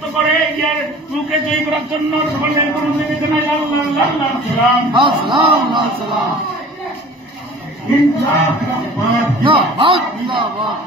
মুক্ত করে ইয়ার রুকে জয়ী করার জন্য সকলের গুরু নিবেদনায় আল্লাহ আল্লাহ সালাম সালাম সালাম জিন্দাবাদ জিন্দাবাদ